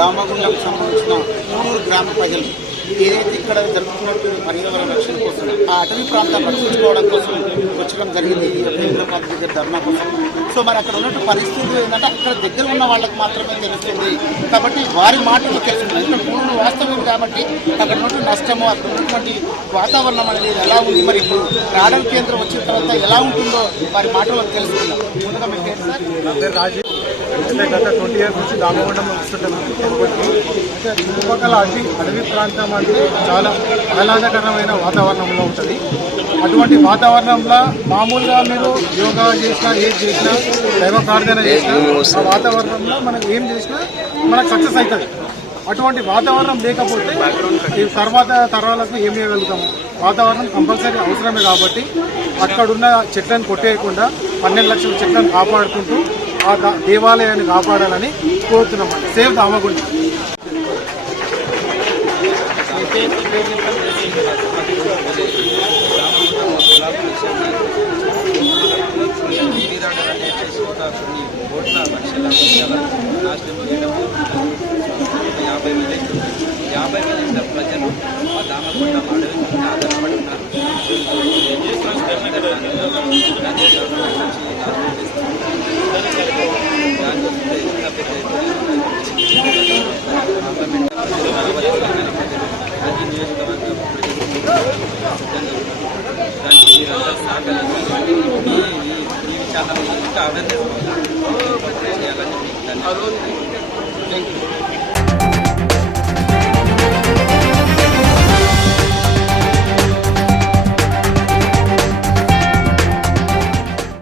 దామగుండంకు సంబంధించిన ఊరూరు గ్రామ ప్రజలు ఏదైతే ఇక్కడ జరుగుతున్నటువంటి పర్యావరణ రక్షణ కోసం ఆ అటవీ ప్రాంతాన్ని రక్షించుకోవడం కోసం వచ్చడం జరిగింది ఈ హైదరాబాద్ దగ్గర ధర్నా కోసం. సో మరి అక్కడ ఉన్నటువంటి పరిస్థితులు ఏంటంటే అక్కడ దగ్గర ఉన్న వాళ్ళకి మాత్రమే తెలుస్తుంది కాబట్టి వారి మాటలు తెలుస్తుంది. ఇక్కడ పూర్ణ వాస్తవం కాబట్టి అక్కడ ఉన్నటువంటి నష్టము, అక్కడ ఉన్నటువంటి వాతావరణం అనేది ఎలా ఉంది, మరి ఇప్పుడు రాడల్ కేంద్రం వచ్చిన తర్వాత ఎలా ఉంటుందో వారి మాటలు తెలుసుకుందాం. ముందుగా మీకు ఏంటి సార్? నా పేరు రాజీవ్. అంటే గత 20 years నుంచి దామగుండంలో వస్తుంటున్నాను. అయితే చుట్టుపక్కల అడవి ప్రాంతం అంటే చాలా ఆహ్లాదకరమైన వాతావరణంలో ఉంటుంది. అటువంటి వాతావరణంలో మామూలుగా మీరు యోగా చేసినా, ఏది చేసినా, దైవ ప్రార్థన చేసినా ఆ వాతావరణంలో మనం ఏం చేసినా మనకు సక్సెస్ అవుతుంది. అటువంటి వాతావరణం లేకపోతే ఈ తర్వాత తరాలకు ఏం చేయగలుగుతాము? వాతావరణం కంపల్సరీ అవసరమే కాబట్టి అక్కడున్న చెట్లను కొట్టేయకుండా 12 లక్షల చెట్లను కాపాడుకుంటూ ఆ దేవాలయాన్ని కాపాడాలని కోరుతున్నామండి. సేవ్ దామగుండం. కోట్ల లక్షల నాశనం చేయడం 50,000 ప్రజలు ఆ దామగుండం అడవి ఆధారపడి ఉన్నారు. దానికి మీరందరూ సహకరించి ఈ విచారణ ఇంకా అవేర్నెస్ చేయాలని మీకు ధన్యవాదాలు.